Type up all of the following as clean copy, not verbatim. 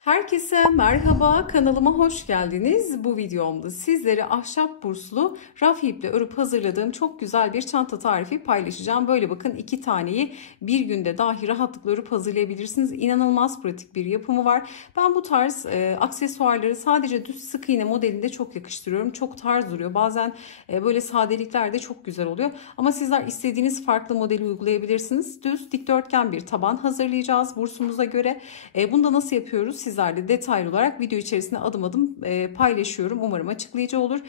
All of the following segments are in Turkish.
Herkese merhaba, kanalıma hoş geldiniz. Bu videomda sizlere ahşap burslu raf iple örüp hazırladığım çok güzel bir çanta tarifi paylaşacağım. Böyle bakın, 2 taneyi bir günde dahi rahatlıkla örüp hazırlayabilirsiniz. İnanılmaz pratik bir yapımı var. Ben bu tarz aksesuarları sadece düz sık iğne modelinde çok yakıştırıyorum. Çok tarz duruyor. Bazen böyle sadelikler de çok güzel oluyor. Ama sizler istediğiniz farklı modeli uygulayabilirsiniz. Düz dikdörtgen bir taban hazırlayacağız bursumuza göre. Bunu da nasıl yapıyoruz? Sizlerle detaylı olarak video içerisinde adım adım paylaşıyorum. Umarım açıklayıcı olur.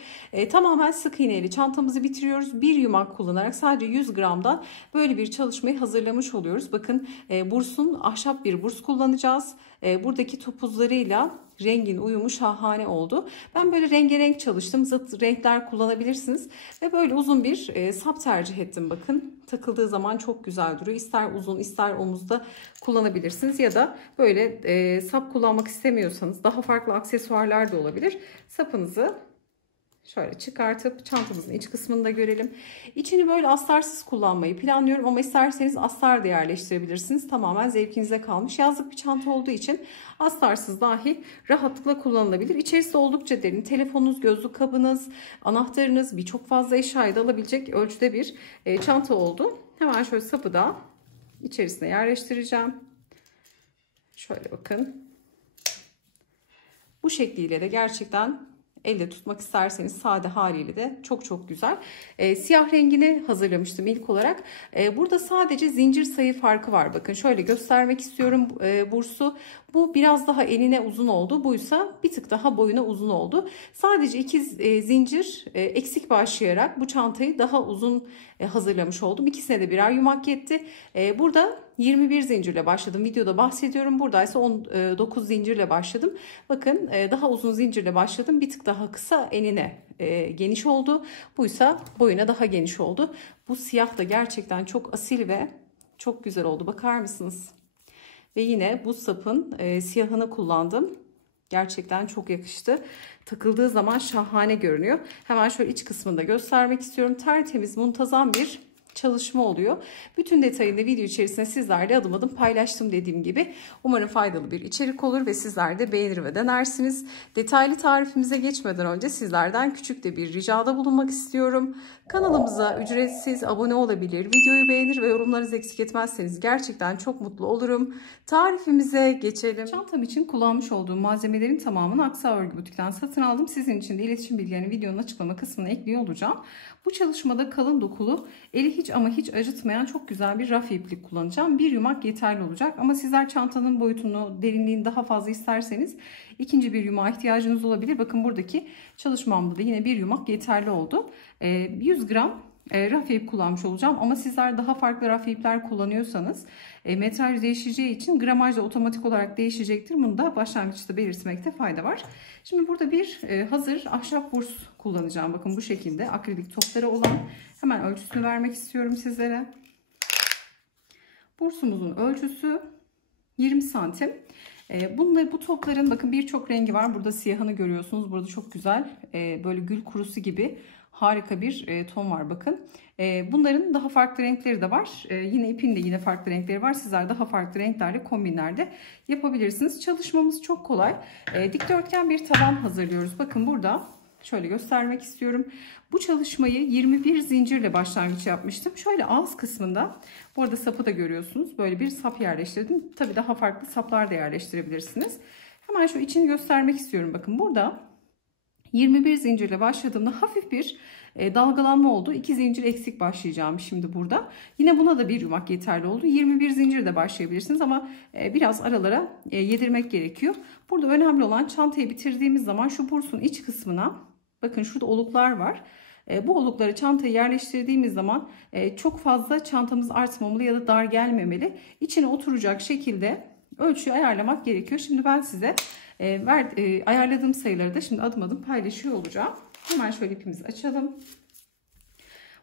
Tamamen sık iğneyle çantamızı bitiriyoruz. Bir yumak kullanarak sadece 100 gramdan böyle bir çalışmayı hazırlamış oluyoruz. Bakın, bursun ahşap bir burs kullanacağız. Buradaki topuzlarıyla rengin uyumu şahane oldu. Ben böyle rengarenk çalıştım. Zıt renkler kullanabilirsiniz. Ve böyle uzun bir sap tercih ettim. Bakın, takıldığı zaman çok güzel duruyor. İster uzun ister omuzda kullanabilirsiniz. Ya da böyle sap kullanmak istemiyorsanız daha farklı aksesuarlar da olabilir. Sapınızı şöyle çıkartıp çantamızın iç kısmını da görelim. İçini böyle astarsız kullanmayı planlıyorum ama isterseniz astar da yerleştirebilirsiniz. Tamamen zevkinize kalmış. Yazlık bir çanta olduğu için astarsız dahi rahatlıkla kullanılabilir. İçerisi oldukça derin. Telefonunuz, gözlük kabınız, anahtarınız, birçok fazla eşyayı da alabilecek ölçüde bir çanta oldu. Hemen şöyle sapı da içerisine yerleştireceğim. Şöyle bakın. Bu şekliyle de gerçekten elde tutmak isterseniz sade haliyle de çok güzel. Siyah rengini hazırlamıştım ilk olarak. Burada sadece zincir sayı farkı var. Bakın şöyle göstermek istiyorum bursu. Bu biraz daha enine uzun oldu. Buysa bir tık daha boyuna uzun oldu. Sadece 2 zincir eksik başlayarak bu çantayı daha uzun hazırlamış oldum. İkisine de birer yumak yetti. Burada 21 zincirle başladım. Videoda bahsediyorum. Buradaysa 19 zincirle başladım. Bakın, daha uzun zincirle başladım. Bir tık daha kısa, enine geniş oldu. Buysa boyuna daha geniş oldu. Bu siyah da gerçekten çok asil ve çok güzel oldu. Bakar mısınız? Ve yine bu sapın siyahını kullandım. Gerçekten çok yakıştı. Takıldığı zaman şahane görünüyor. Hemen şöyle iç kısmını da göstermek istiyorum. Tertemiz, muntazam bir çalışma oluyor. Bütün detayını video içerisinde sizlerle adım adım paylaştım dediğim gibi. Umarım faydalı bir içerik olur ve sizler de beğenir ve denersiniz. Detaylı tarifimize geçmeden önce sizlerden küçük de bir ricada bulunmak istiyorum. Kanalımıza ücretsiz abone olabilir, videoyu beğenir ve yorumlarınızı eksik etmezseniz gerçekten çok mutlu olurum. Tarifimize geçelim. Çantam için kullanmış olduğum malzemelerin tamamını Aksa Örgü Butik'ten satın aldım. Sizin için de iletişim bilgilerini videonun açıklama kısmına ekliyor olacağım. Bu çalışmada kalın dokulu, eli hiç ama hiç acıtmayan çok güzel bir raf iplik kullanacağım. Bir yumak yeterli olacak ama sizler çantanın boyutunu, derinliğini daha fazla isterseniz ikinci bir yumağa ihtiyacınız olabilir. Bakın, buradaki çalışmamda da yine bir yumak yeterli oldu. 100 gram raf ip kullanmış olacağım ama sizler daha farklı raf ipler kullanıyorsanız metraj değişeceği için gramaj da otomatik olarak değişecektir. Bunu da başlangıçta belirtmekte fayda var. Şimdi burada bir hazır ahşap burs kullanacağım. Bakın, bu şekilde akrilik topları olan. Hemen ölçüsünü vermek istiyorum sizlere. Bursumuzun ölçüsü 20 santim. Bu topların bakın birçok rengi var. Burada siyahını görüyorsunuz. Burada çok güzel böyle gül kurusu gibi harika bir ton var bakın. Bunların daha farklı renkleri de var. Yine ipin de yine farklı renkleri var. Sizler daha farklı renklerle kombinlerde yapabilirsiniz. Çalışmamız çok kolay. Dikdörtgen bir taban hazırlıyoruz. Bakın, burada şöyle göstermek istiyorum. Bu çalışmayı 21 zincirle başlangıç yapmıştım. Şöyle ağız kısmında, bu arada sapı da görüyorsunuz. Böyle bir sap yerleştirdim. Tabii daha farklı saplar da yerleştirebilirsiniz. Hemen şu içini göstermek istiyorum. Bakın, burada 21 zincirle başladığımda hafif bir dalgalanma oldu. 2 zincir eksik başlayacağım şimdi burada. Yine buna da bir yumak yeterli oldu. 21 zincir de başlayabilirsiniz ama biraz aralara yedirmek gerekiyor. Burada önemli olan, çantayı bitirdiğimiz zaman şu bursun iç kısmına, bakın şurada oluklar var. Bu olukları çantaya yerleştirdiğimiz zaman çok fazla çantamız artmamalı ya da dar gelmemeli. İçine oturacak şekilde ölçüyü ayarlamak gerekiyor. Şimdi ben size ayarladığım sayıları da şimdi adım adım paylaşıyor olacağım. Hemen şöyle ipimizi açalım.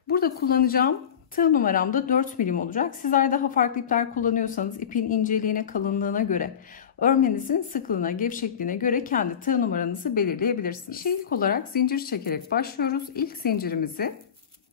Burada kullanacağım tığ numaram da 4 milim olacak. Sizler daha farklı ipler kullanıyorsanız ipin inceliğine, kalınlığına göre, örmenizin sıklığına, gevşekliğine göre kendi tığ numaranızı belirleyebilirsiniz. İlk olarak zincir çekerek başlıyoruz. İlk zincirimizi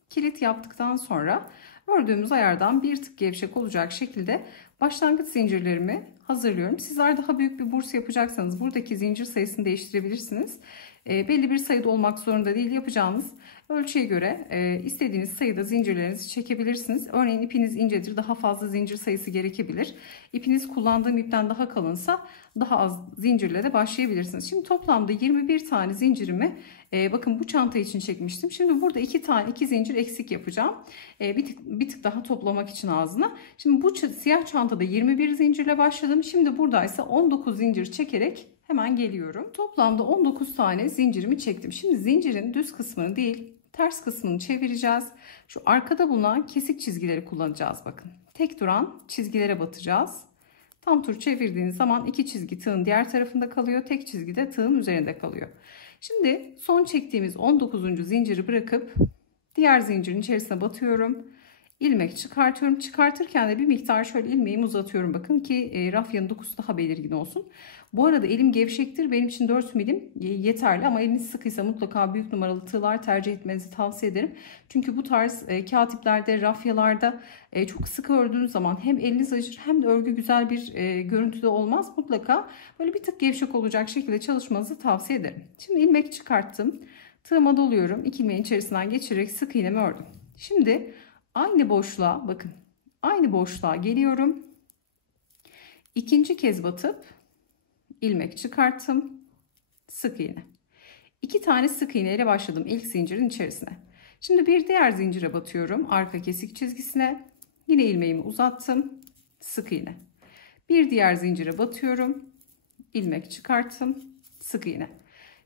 kilit yaptıktan sonra ördüğümüz ayardan bir tık gevşek olacak şekilde başlangıç zincirlerimi hazırlıyorum. Sizler daha büyük bir burs yapacaksanız buradaki zincir sayısını değiştirebilirsiniz. Belli bir sayıda olmak zorunda değil, yapacağınız ölçüye göre istediğiniz sayıda zincirlerinizi çekebilirsiniz. Örneğin ipiniz incedir, daha fazla zincir sayısı gerekebilir. İpiniz kullandığım ipten daha kalınsa daha az zincirle de başlayabilirsiniz. Şimdi toplamda 21 tane zincirimi bakın bu çanta için çekmiştim. Şimdi burada 2 zincir eksik yapacağım. Bir tık daha toplamak için ağzına. Şimdi bu siyah çantada 21 zincirle başladım. Şimdi buradaysa 19 zincir çekerek hemen geliyorum. Toplamda 19 tane zincirimi çektim. Şimdi zincirin düz kısmını değil, ters kısmını çevireceğiz. Şu arkada bulunan kesik çizgileri kullanacağız bakın. Tek duran çizgilere batacağız. Tam tur çevirdiğiniz zaman 2 çizgi tığın diğer tarafında kalıyor. Tek çizgi de tığın üzerinde kalıyor. Şimdi son çektiğimiz 19. zinciri bırakıp diğer zincirin içerisine batıyorum. İlmek çıkartıyorum. Çıkartırken de bir miktar şöyle ilmeğimi uzatıyorum. Bakın ki rafyanın dokusu daha belirgin olsun. Bu arada elim gevşektir. Benim için 4 milim yeterli ama eliniz sıkıysa mutlaka büyük numaralı tığlar tercih etmenizi tavsiye ederim. Çünkü bu tarz kağıt iplerde, rafyalarda çok sıkı ördüğünüz zaman hem eliniz acır hem de örgü güzel bir görüntüde olmaz. Mutlaka böyle bir tık gevşek olacak şekilde çalışmanızı tavsiye ederim. Şimdi ilmek çıkarttım. Tığıma doluyorum. 2 ilmeğin içerisinden geçirerek sık iğnemi ördüm. Şimdi aynı boşluğa bakın. Aynı boşluğa geliyorum. İkinci kez batıp ilmek çıkarttım. Sık iğne. 2 tane sık iğne ile başladım ilk zincirin içerisine. Şimdi bir diğer zincire batıyorum. Arka kesik çizgisine. Yine ilmeğimi uzattım. Sık iğne. Bir diğer zincire batıyorum. İlmek çıkarttım. Sık iğne.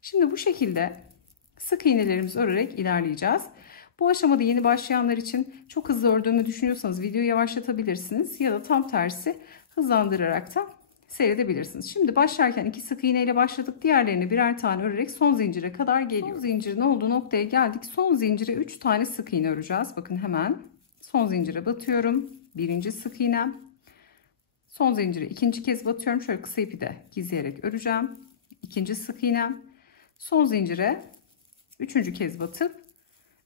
Şimdi bu şekilde sık iğnelerimizi örerek ilerleyeceğiz. Bu aşamada yeni başlayanlar için çok hızlı ördüğümü düşünüyorsanız videoyu yavaşlatabilirsiniz ya da tam tersi hızlandırarak da seyredebilirsiniz. Şimdi başlarken 2 sık iğne ile başladık. Diğerlerini birer tane örerek son zincire kadar geliyor. Son zincirin olduğu noktaya geldik. Son zincire 3 tane sık iğne öreceğiz. Bakın hemen son zincire batıyorum. Birinci sık iğnem. Son zincire ikinci kez batıyorum. Şöyle kısa ipi de gizleyerek öreceğim. İkinci sık iğnem. Son zincire üçüncü kez batıp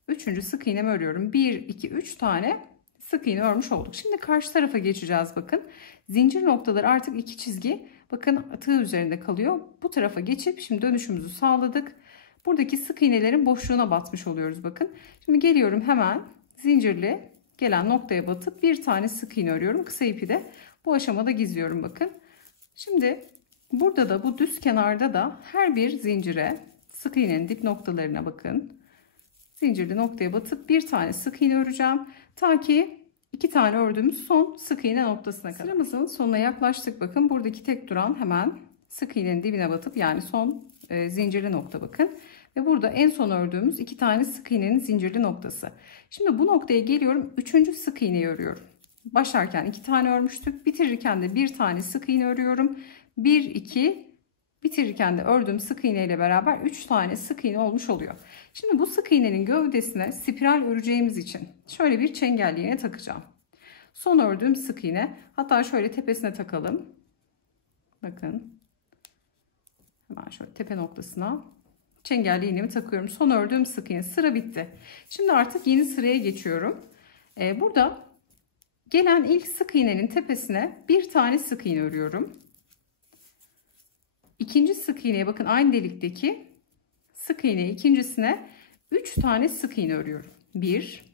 üçüncü sık iğnemi örüyorum. 1, 2, 3 tane sık iğne örmüş olduk. Şimdi karşı tarafa geçeceğiz bakın. Zincir noktaları artık 2 çizgi bakın tığ üzerinde kalıyor. Bu tarafa geçip şimdi dönüşümüzü sağladık. Buradaki sık iğnelerin boşluğuna batmış oluyoruz bakın. Şimdi geliyorum hemen zincirli gelen noktaya batıp bir tane sık iğne örüyorum. Kısa ipi de bu aşamada gizliyorum bakın. Şimdi burada da bu düz kenarda da her bir zincire sık iğnenin dip noktalarına bakın. Zincirli noktaya batıp bir tane sık iğne öreceğim. Ta ki 2 tane ördüğümüz son sık iğne noktasına kadar. Sıramızın sonuna yaklaştık. Bakın buradaki tek duran hemen sık iğnenin dibine batıp yani son zincirli nokta bakın. Ve burada en son ördüğümüz 2 tane sık iğnenin zincirli noktası. Şimdi bu noktaya geliyorum. 3. sık iğneyi örüyorum. Başlarken 2 tane örmüştük. Bitirirken de bir tane sık iğne örüyorum. 1, 2, bitirirken de ördüğüm sık iğne ile beraber 3 tane sık iğne olmuş oluyor. Şimdi bu sık iğnenin gövdesine spiral öreceğimiz için şöyle bir çengelli iğne takacağım. Son ördüğüm sık iğne, hatta şöyle tepesine takalım. Bakın. Hemen şöyle tepe noktasına çengelli iğnemi takıyorum. Son ördüğüm sık iğne, sıra bitti. Şimdi artık yeni sıraya geçiyorum. Burada gelen ilk sık iğnenin tepesine bir tane sık iğne örüyorum. İkinci sık iğneye bakın aynı delikteki sık iğne ikincisine 3 tane sık iğne örüyorum. 1,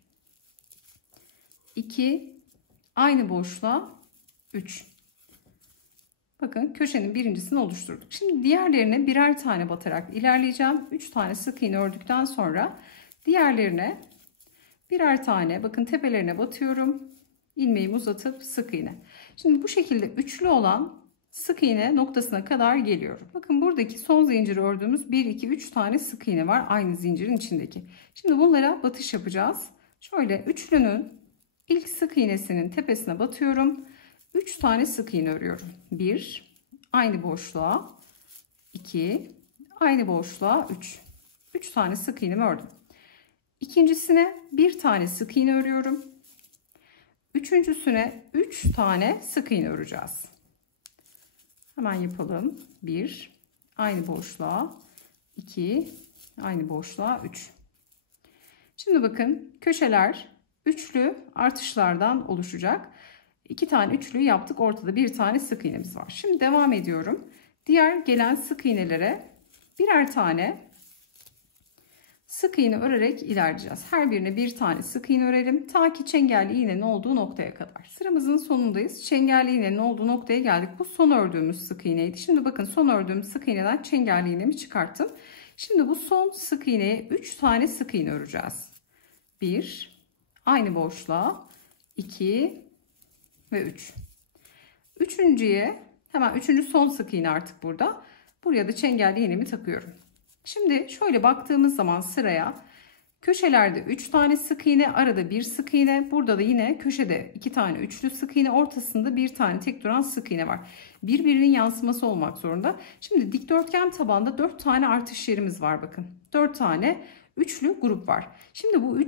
2, aynı boşluğa 3. Bakın köşenin birincisini oluşturduk. Şimdi diğerlerine birer tane batarak ilerleyeceğim. 3 tane sık iğne ördükten sonra diğerlerine birer tane bakın tepelerine batıyorum. İlmeğimi uzatıp sık iğne. Şimdi bu şekilde üçlü olan sık iğne noktasına kadar geliyorum. Bakın buradaki son zinciri ördüğümüz 1, 2, 3 tane sık iğne var aynı zincirin içindeki. Şimdi bunlara batış yapacağız. Şöyle üçlünün ilk sık iğnesinin tepesine batıyorum. 3 tane sık iğne örüyorum. 1, aynı boşluğa 2, aynı boşluğa 3. 3 tane sık iğnemi ördüm. İkincisine bir tane sık iğne örüyorum. Üçüncüsüne 3 tane sık iğne öreceğiz. Hemen yapalım. 1, aynı boşluğa 2, aynı boşluğa 3. Şimdi bakın köşeler üçlü artışlardan oluşacak. 2 tane üçlü yaptık. Ortada bir tane sık iğnemiz var. Şimdi devam ediyorum. Diğer gelen sık iğnelere birer tane sık iğne örerek ilerleyeceğiz. Her birine bir tane sık iğne örelim. Ta ki çengelli iğnenin olduğu noktaya kadar. Sıramızın sonundayız. Çengelli iğnenin olduğu noktaya geldik. Bu son ördüğümüz sık iğneydi. Şimdi bakın son ördüğümüz sık iğneden çengelli iğnemi çıkarttım. Şimdi bu son sık iğneye 3 tane sık iğne öreceğiz. 1, aynı boşluğa 2 ve 3. Üçüncüye hemen üçüncü son sık iğne artık burada. Buraya da çengelli iğnemi takıyorum. Şimdi şöyle baktığımız zaman sıraya köşelerde 3 tane sık iğne, arada bir sık iğne, burada da yine köşede 2 tane üçlü sık iğne, ortasında bir tane tek duran sık iğne var. Birbirinin yansıması olmak zorunda. Şimdi dikdörtgen tabanda 4 tane artış yerimiz var bakın. 4 tane üçlü grup var. Şimdi bu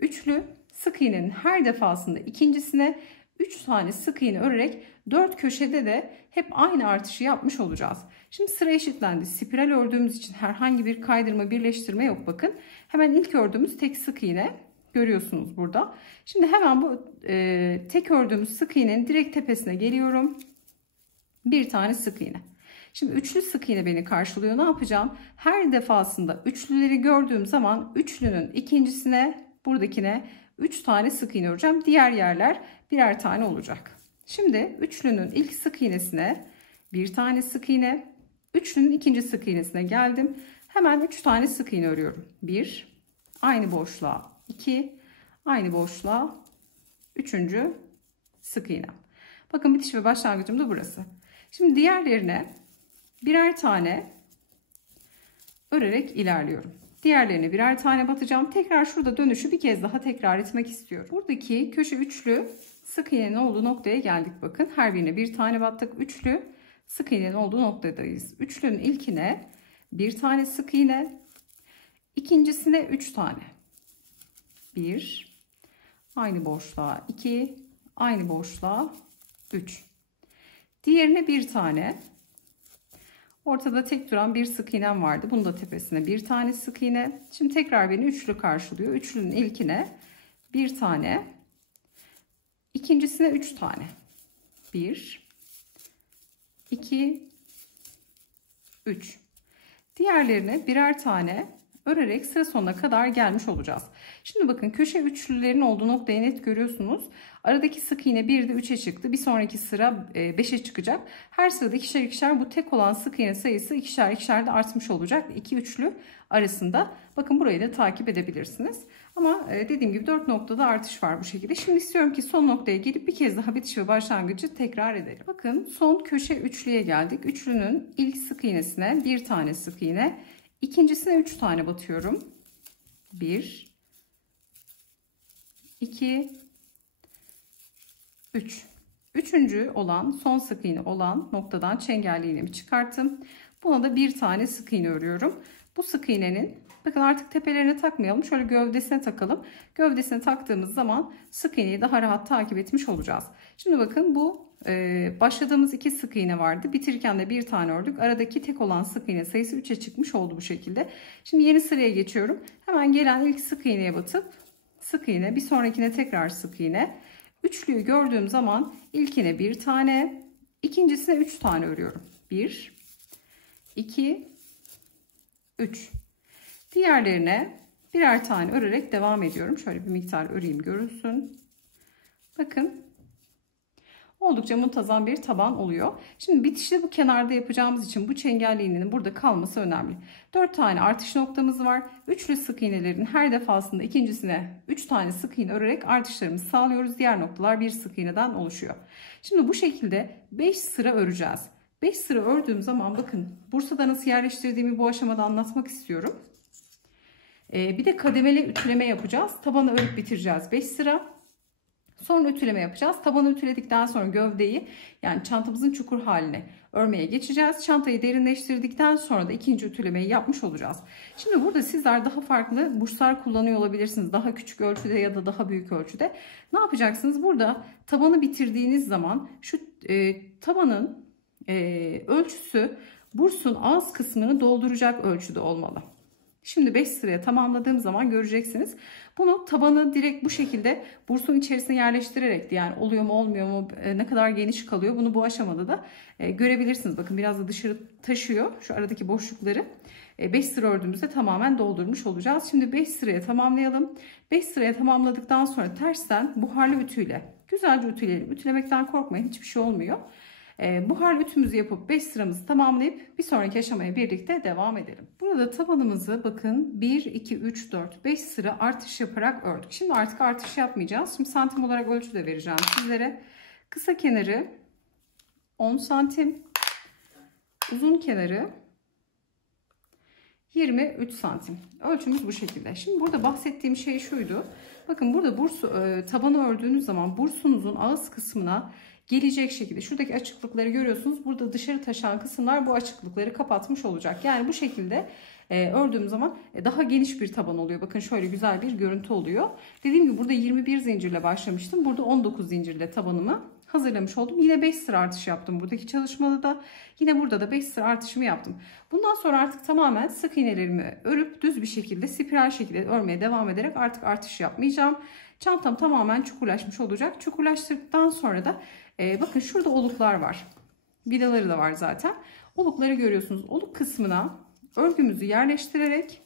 üçlü sık iğnenin her defasında ikincisine 3 tane sık iğne örerek 4 köşede de hep aynı artışı yapmış olacağız. Şimdi sıra eşitlendi. Spiral ördüğümüz için herhangi bir kaydırma, birleştirme yok bakın. Hemen ilk ördüğümüz tek sık iğne görüyorsunuz burada. Şimdi hemen bu tek ördüğümüz sık iğnenin direkt tepesine geliyorum. Bir tane sık iğne. Şimdi üçlü sık iğne beni karşılıyor. Ne yapacağım? Her defasında üçlüleri gördüğüm zaman üçlünün ikincisine, buradakine 3 tane sık iğne öreceğim. Diğer yerler birer tane olacak. Şimdi üçlünün ilk sık iğnesine bir tane sık iğne, üçlünün ikinci sık iğnesine geldim. Hemen 3 tane sık iğne örüyorum. 1, aynı boşluğa 2, aynı boşluğa 3. sık iğnem. Bakın bitiş ve başlangıcım da burası. Şimdi diğerlerine birer tane örerek ilerliyorum. Diğerlerine birer tane batacağım. Tekrar şurada dönüşü bir kez daha tekrar etmek istiyorum. Buradaki köşe üçlü sık iğnenin olduğu noktaya geldik bakın. Her birine bir tane battık. Üçlü sık iğnenin olduğu noktadayız. Üçlünün ilkine bir tane sık iğne, ikincisine 3 tane. 1, aynı boşluğa 2, aynı boşluğa 3. Diğerine bir tane. Ortada tek duran bir sık iğnem vardı. Bunun da tepesine bir tane sık iğne. Şimdi tekrar beni üçlü karşılıyor. Üçlünün ilkine bir tane. İkincisine 3 tane. 1, 2, 3. Diğerlerine birer tane örerek sıra sonuna kadar gelmiş olacağız. Şimdi bakın köşe üçlülerin olduğu noktayı net görüyorsunuz. Aradaki sık iğne 1'de 3'e çıktı. Bir sonraki sıra 5'e çıkacak. Her sırada ikişer ikişer bu tek olan sık iğne sayısı ikişer ikişer de artmış olacak. İki üçlü arasında. Bakın burayı da takip edebilirsiniz. Ama dediğim gibi 4 noktada artış var bu şekilde. Şimdi istiyorum ki son noktaya gelip bir kez daha bitiş ve başlangıcı tekrar edelim. Bakın son köşe üçlüye geldik. Üçlünün ilk sık iğnesine bir tane sık iğne. İkincisine 3 tane batıyorum. 1, 2, 3. Üçüncü olan son sık iğne olan noktadan çengelli iğnemi çıkarttım. Buna da bir tane sık iğne örüyorum. Bu sık iğnenin bakın artık tepelerine takmayalım. Şöyle gövdesine takalım. Gövdesine taktığımız zaman sık iğneyi daha rahat takip etmiş olacağız. Şimdi bakın bu başladığımız 2 sık iğne vardı. Bitirirken de bir tane ördük. Aradaki tek olan sık iğne sayısı 3'e çıkmış oldu bu şekilde. Şimdi yeni sıraya geçiyorum. Hemen gelen ilk sık iğneye batıp sık iğne, bir sonrakine tekrar sık iğne. Üçlüyü gördüğüm zaman ilkine bir tane, ikincisine 3 tane örüyorum. 1, 2, 3. Diğerlerine birer tane örerek devam ediyorum. Şöyle bir miktar öreyim görünsün. Bakın oldukça muntazam bir taban oluyor. Şimdi bitişi bu kenarda yapacağımız için bu çengelli iğnenin burada kalması önemli. 4 tane artış noktamız var. Üçlü sık iğnelerin her defasında ikincisine 3 tane sık iğne örerek artışlarımızı sağlıyoruz. Diğer noktalar bir sık iğneden oluşuyor. Şimdi bu şekilde 5 sıra öreceğiz. 5 sıra ördüğüm zaman bakın Bursa'da nasıl yerleştirdiğimi bu aşamada anlatmak istiyorum. Bir de kademeli ütüleme yapacağız. Tabanı örüp bitireceğiz 5 sıra. Sonra ütüleme yapacağız. Tabanı ütüledikten sonra gövdeyi yani çantamızın çukur haline örmeye geçeceğiz. Çantayı derinleştirdikten sonra da ikinci ütülemeyi yapmış olacağız. Şimdi burada sizler daha farklı burçlar kullanıyor olabilirsiniz. Daha küçük ölçüde ya da daha büyük ölçüde. Ne yapacaksınız? Burada tabanı bitirdiğiniz zaman şu tabanın ölçüsü bursun ağız kısmını dolduracak ölçüde olmalı. Şimdi 5 sıraya tamamladığım zaman göreceksiniz. Bunu tabanı direkt bu şekilde bursun içerisine yerleştirerek de, yani oluyor mu olmuyor mu, ne kadar geniş kalıyor, bunu bu aşamada da görebilirsiniz. Bakın biraz da dışarı taşıyor şu aradaki boşlukları. 5 sıra ördüğümüzde tamamen doldurmuş olacağız. Şimdi 5 sıraya tamamlayalım. 5 sıraya tamamladıktan sonra tersten buharlı ütüyle güzelce ütüleyelim. Ütülemekten korkmayın, hiçbir şey olmuyor. Buharlı ütümüzü yapıp 5 sıramızı tamamlayıp bir sonraki aşamaya birlikte devam edelim. Burada tabanımızı bakın 1, 2, 3, 4, 5 sıra artış yaparak ördük. Şimdi artık artış yapmayacağız. Şimdi santim olarak ölçü de vereceğim sizlere. Kısa kenarı 10 santim. Uzun kenarı 23 santim. Ölçümüz bu şekilde. Şimdi burada bahsettiğim şey şuydu. Bakın burada tabanı ördüğünüz zaman bursunuzun ağız kısmına gelecek şekilde şuradaki açıklıkları görüyorsunuz. Burada dışarı taşan kısımlar bu açıklıkları kapatmış olacak. Yani bu şekilde ördüğüm zaman daha geniş bir taban oluyor. Bakın şöyle güzel bir görüntü oluyor. Dediğim gibi burada 21 zincirle başlamıştım. Burada 19 zincirle tabanımı hazırlamış oldum. Yine 5 sıra artış yaptım buradaki çalışmada da. Yine burada da 5 sıra artışımı yaptım. Bundan sonra artık tamamen sık iğnelerimi örüp düz bir şekilde spiral şekilde örmeye devam ederek artık artış yapmayacağım. Çantam tamamen çukurlaşmış olacak. Çukurlaştırdıktan sonra da bakın şurada oluklar var. Vidaları da var zaten. Olukları görüyorsunuz. Oluk kısmına örgümüzü yerleştirerek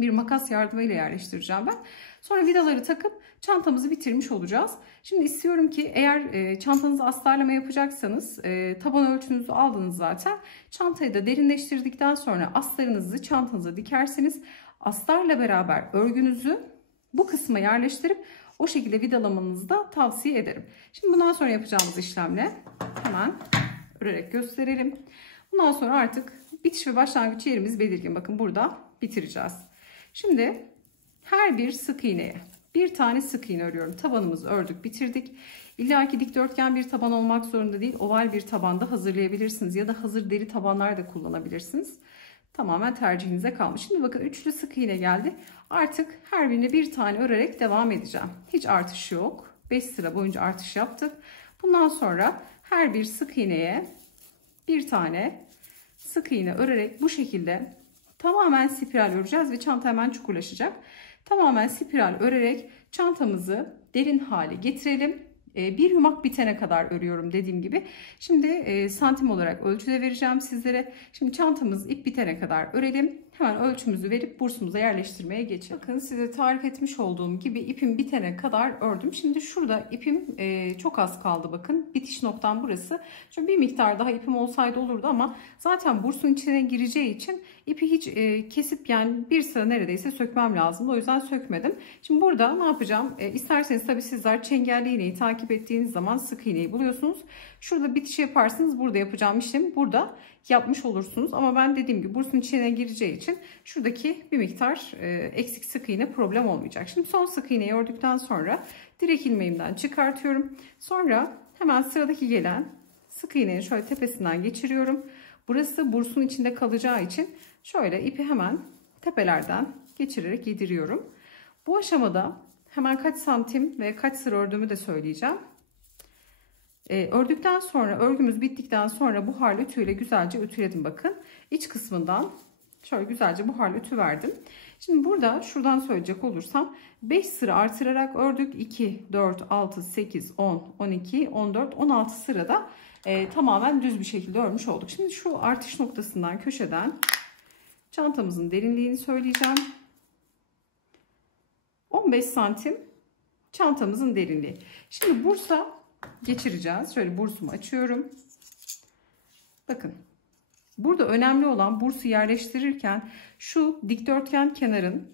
bir makas yardımıyla yerleştireceğim ben. Sonra vidaları takıp çantamızı bitirmiş olacağız. Şimdi istiyorum ki eğer çantanızı astarlama yapacaksanız taban ölçünüzü aldınız zaten. Çantayı da derinleştirdikten sonra astarınızı çantanıza dikersiniz. Astarla beraber örgünüzü bu kısma yerleştirip o şekilde vidalamanızı da tavsiye ederim. Şimdi bundan sonra yapacağımız işlemle hemen örerek gösterelim. Bundan sonra artık bitiş ve başlangıç yerimiz belirgin. Bakın burada bitireceğiz. Şimdi her bir sık iğneye bir tane sık iğne örüyorum. Tabanımızı ördük, bitirdik. İlla ki dikdörtgen bir taban olmak zorunda değil. Oval bir tabanda hazırlayabilirsiniz ya da hazır deri tabanlar da kullanabilirsiniz. Tamamen tercihinize kalmış. Şimdi bakın üçlü sık iğne geldi. Artık her birine bir tane örerek devam edeceğim. Hiç artış yok. 5 sıra boyunca artış yaptık. Bundan sonra her bir sık iğneye bir tane sık iğne örerek bu şekilde tamamen spiral öreceğiz ve çanta hemen çukurlaşacak. Tamamen spiral örerek çantamızı derin hale getirelim. Bir yumak bitene kadar örüyorum dediğim gibi. Şimdi santim olarak ölçü de vereceğim sizlere. Şimdi çantamız ip bitene kadar örelim. Hemen ölçümüzü verip bursumuza yerleştirmeye geçelim. Bakın size tarif etmiş olduğum gibi ipim bitene kadar ördüm. Şimdi şurada ipim çok az kaldı bakın. Bitiş noktam burası. Şimdi bir miktar daha ipim olsaydı olurdu ama zaten bursun içine gireceği için ipi hiç kesip yani bir sıra neredeyse sökmem lazımdı. O yüzden sökmedim. Şimdi burada ne yapacağım? İsterseniz tabii sizler çengelli iğneyi takip ettiğiniz zaman sık iğneyi buluyorsunuz. Şurada bitiş yaparsınız. Burada yapacağım işlemi burada yapmış olursunuz. Ama ben dediğim gibi bursun içine gireceği için şuradaki bir miktar eksik sık iğne problem olmayacak. Şimdi son sık iğneyi ördükten sonra direk ilmeğimden çıkartıyorum. Sonra hemen sıradaki gelen sık iğneyi şöyle tepesinden geçiriyorum. Burası bursun içinde kalacağı için şöyle ipi hemen tepelerden geçirerek yediriyorum. Bu aşamada hemen kaç santim ve kaç sıra ördüğümü de söyleyeceğim. Ördükten sonra örgümüz bittikten sonra buharlı ütüyle güzelce ütüledim bakın. İç kısmından şöyle güzelce buharlı ütü verdim. Şimdi burada şuradan söyleyecek olursam 5 sıra artırarak ördük. 2, 4, 6, 8, 10, 12, 14, 16 sırada tamamen düz bir şekilde örmüş olduk. Şimdi şu artış noktasından köşeden çantamızın derinliğini söyleyeceğim. 15 santim çantamızın derinliği. Şimdi bursa geçireceğiz. Şöyle bursumu açıyorum. Bakın. Burada önemli olan bursu yerleştirirken şu dikdörtgen kenarın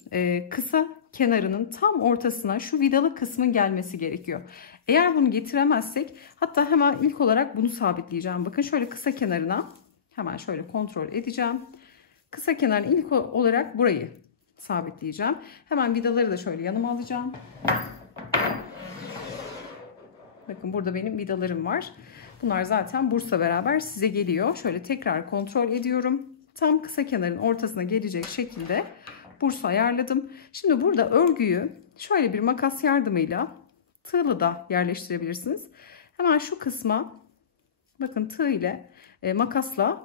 kısa kenarının tam ortasına şu vidalı kısmın gelmesi gerekiyor. Eğer bunu getiremezsek hatta hemen ilk olarak bunu sabitleyeceğim. Bakın şöyle kısa kenarına hemen şöyle kontrol edeceğim. Kısa kenarın ilk olarak burayı sabitleyeceğim. Hemen vidaları da şöyle yanıma alacağım. Bakın burada benim vidalarım var. Bunlar zaten bursla beraber size geliyor. Şöyle tekrar kontrol ediyorum. Tam kısa kenarın ortasına gelecek şekilde bursu ayarladım. Şimdi burada örgüyü şöyle bir makas yardımıyla tığla da yerleştirebilirsiniz. Hemen şu kısma bakın tığ ile makasla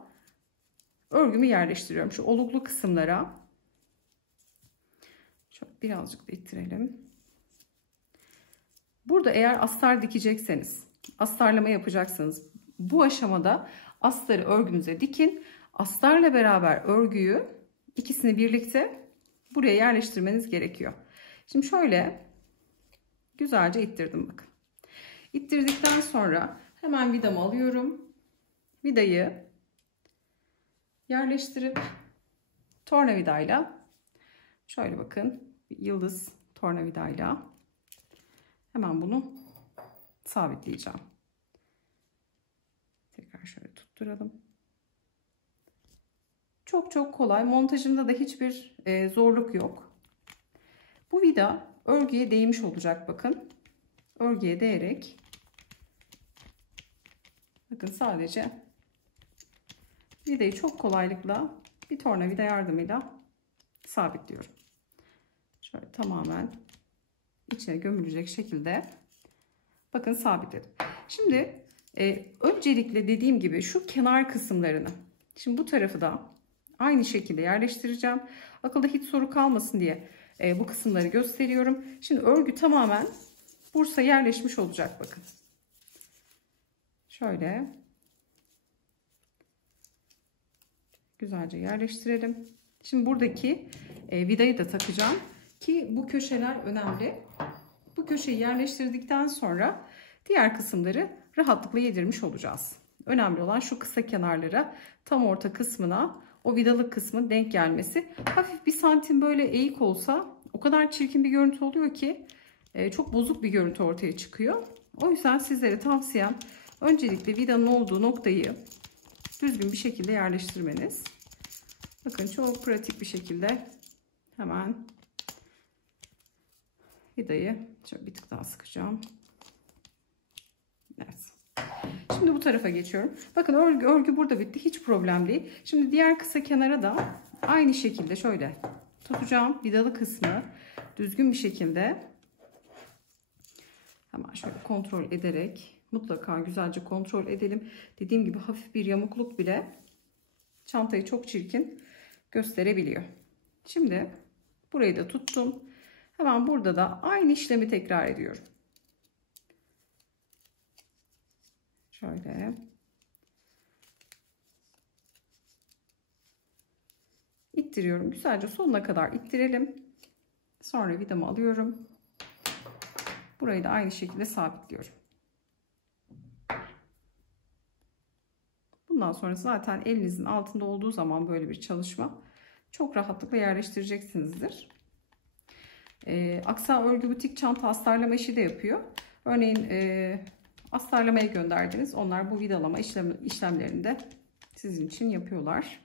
örgümü yerleştiriyorum. Şu oluklu kısımlara Şöyle birazcık da ittirelim. Burada eğer astar dikecekseniz, astarlama yapacaksınız. Bu aşamada astarı örgünüze dikin. Astarla beraber örgüyü, ikisini birlikte buraya yerleştirmeniz gerekiyor. Şimdi şöyle güzelce ittirdim bakın. İttirdikten sonra hemen vidamı alıyorum. Vidayı yerleştirip tornavidayla şöyle bakın, bir yıldız tornavidayla hemen bunu sabitleyeceğim. Tekrar şöyle tutturalım. Çok çok kolay. Montajında da hiçbir zorluk yok. Bu vida örgüye değmiş olacak bakın. Örgüye değerek bakın sadece vidayı çok kolaylıkla bir tornavida yardımıyla sabitliyorum. Şöyle tamamen içine gömülecek şekilde bakın sabitledim. Şimdi öncelikle dediğim gibi şu kenar kısımlarını, şimdi bu tarafı da aynı şekilde yerleştireceğim. Akılda hiç soru kalmasın diye bu kısımları gösteriyorum. Şimdi örgü tamamen bursa yerleşmiş olacak bakın. Şöyle güzelce yerleştirelim. Şimdi buradaki vidayı da takacağım ki bu köşeler önemli. Bu köşeyi yerleştirdikten sonra diğer kısımları rahatlıkla yedirmiş olacağız. Önemli olan şu kısa kenarlara, tam orta kısmına o vidalık kısmın denk gelmesi. Hafif bir santim böyle eğik olsa o kadar çirkin bir görüntü oluyor ki çok bozuk bir görüntü ortaya çıkıyor. O yüzden sizlere tavsiyem öncelikle vidanın olduğu noktayı düzgün bir şekilde yerleştirmeniz. Bakın çok pratik bir şekilde hemen vidayı şöyle bir tık daha sıkacağım. Evet. Şimdi bu tarafa geçiyorum. Bakın örgü burada bitti. Hiç problem değil. Şimdi diğer kısa kenara da aynı şekilde şöyle tutacağım. Vidalı kısmı düzgün bir şekilde hemen şöyle kontrol ederek, mutlaka güzelce kontrol edelim. Dediğim gibi hafif bir yamukluk bile çantayı çok çirkin gösterebiliyor. Şimdi burayı da tuttum. Hemen burada da aynı işlemi tekrar ediyorum. Şöyle ittiriyorum. Güzelce sonuna kadar ittirelim. Sonra vidamı alıyorum. Burayı da aynı şekilde sabitliyorum. Bundan sonra zaten elinizin altında olduğu zaman böyle bir çalışma çok rahatlıkla yerleştireceksinizdir. Aksa Örgü Butik çanta astarlama işi de yapıyor. Örneğin astarlamaya gönderdiniz. Onlar bu vidalama işlemlerini de sizin için yapıyorlar.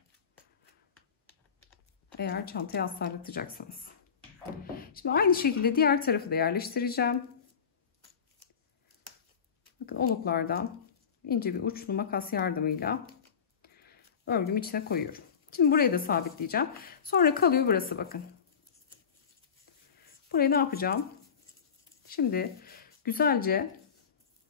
Eğer çantayı astarlatacaksanız. Şimdi aynı şekilde diğer tarafı da yerleştireceğim. Bakın oluklardan ince bir uçlu makas yardımıyla örgümü içine koyuyorum. Şimdi burayı da sabitleyeceğim. Sonra kalıyor burası bakın. Burayı ne yapacağım? Şimdi güzelce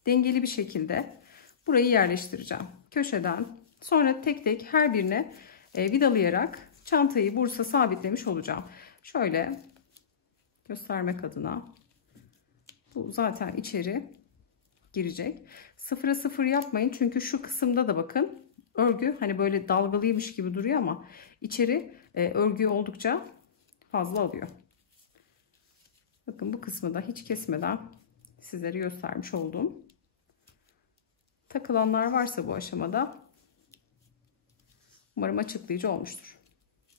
dengeli bir şekilde burayı yerleştireceğim. Köşeden sonra tek tek her birine vidalayarak çantayı bursa sabitlemiş olacağım. Şöyle göstermek adına bu zaten içeri girecek. Sıfıra sıfır yapmayın çünkü şu kısımda da bakın örgü hani böyle dalgalıymış gibi duruyor ama içeri örgüyü oldukça fazla alıyor. Bakın bu kısmı da hiç kesmeden sizlere göstermiş oldum. Takılanlar varsa bu aşamada umarım açıklayıcı olmuştur.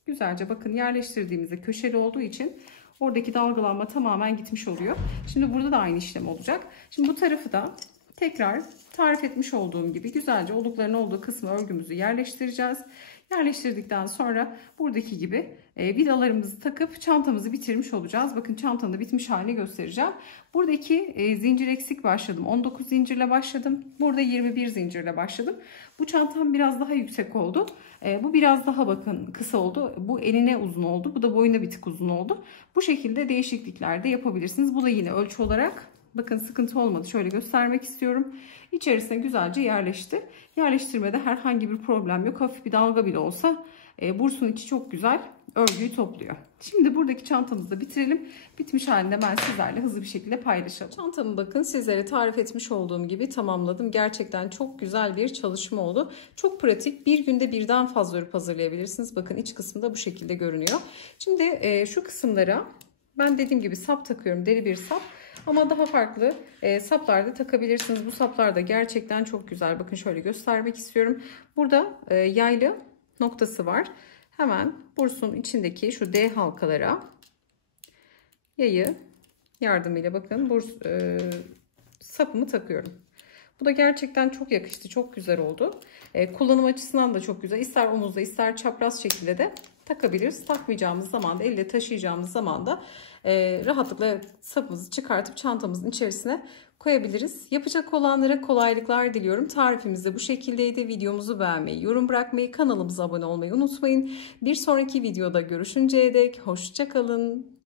Güzelce bakın yerleştirdiğimizde köşeli olduğu için oradaki dalgalanma tamamen gitmiş oluyor. Şimdi burada da aynı işlem olacak. Şimdi bu tarafı da tekrar tarif etmiş olduğum gibi güzelce olukların olduğu kısmı örgümüzü yerleştireceğiz. Yerleştirdikten sonra buradaki gibi vidalarımızı takıp çantamızı bitirmiş olacağız. Bakın çantanın da bitmiş halini göstereceğim. Buradaki zincir eksik başladım. 19 zincirle başladım. Burada 21 zincirle başladım. Bu çantam biraz daha yüksek oldu. Bu biraz daha bakın kısa oldu. Bu eline uzun oldu. Bu da boyuna bir tık uzun oldu. Bu şekilde değişiklikler de yapabilirsiniz. Bu da yine ölçü olarak bakın sıkıntı olmadı. Şöyle göstermek istiyorum. İçerisine güzelce yerleşti. Yerleştirmede herhangi bir problem yok. Hafif bir dalga bile olsa bursun içi çok güzel örgüyü topluyor. Şimdi buradaki çantamızı da bitirelim. Bitmiş halinde ben sizlerle hızlı bir şekilde paylaşalım. Çantamı bakın sizlere tarif etmiş olduğum gibi tamamladım. Gerçekten çok güzel bir çalışma oldu. Çok pratik. Bir günde birden fazla örüp hazırlayabilirsiniz. Bakın iç kısmında bu şekilde görünüyor. Şimdi şu kısımlara ben dediğim gibi sap takıyorum. Deri bir sap. Ama daha farklı saplar da takabilirsiniz. Bu saplar da gerçekten çok güzel. Bakın şöyle göstermek istiyorum. Burada yaylı noktası var. Hemen bursun içindeki şu D halkalara yayı yardımıyla bakın sapımı takıyorum. Bu da gerçekten çok yakıştı. Çok güzel oldu. Kullanım açısından da çok güzel. İster omuzda ister çapraz şekilde de takabiliriz. Takmayacağımız zaman da elle taşıyacağımız zaman da rahatlıkla sapımızı çıkartıp çantamızın içerisine koyabiliriz. Yapacak olanlara kolaylıklar diliyorum. Tarifimiz de bu şekildeydi. Videomuzu beğenmeyi, yorum bırakmayı, kanalımıza abone olmayı unutmayın. Bir sonraki videoda görüşünceye dek hoşça kalın.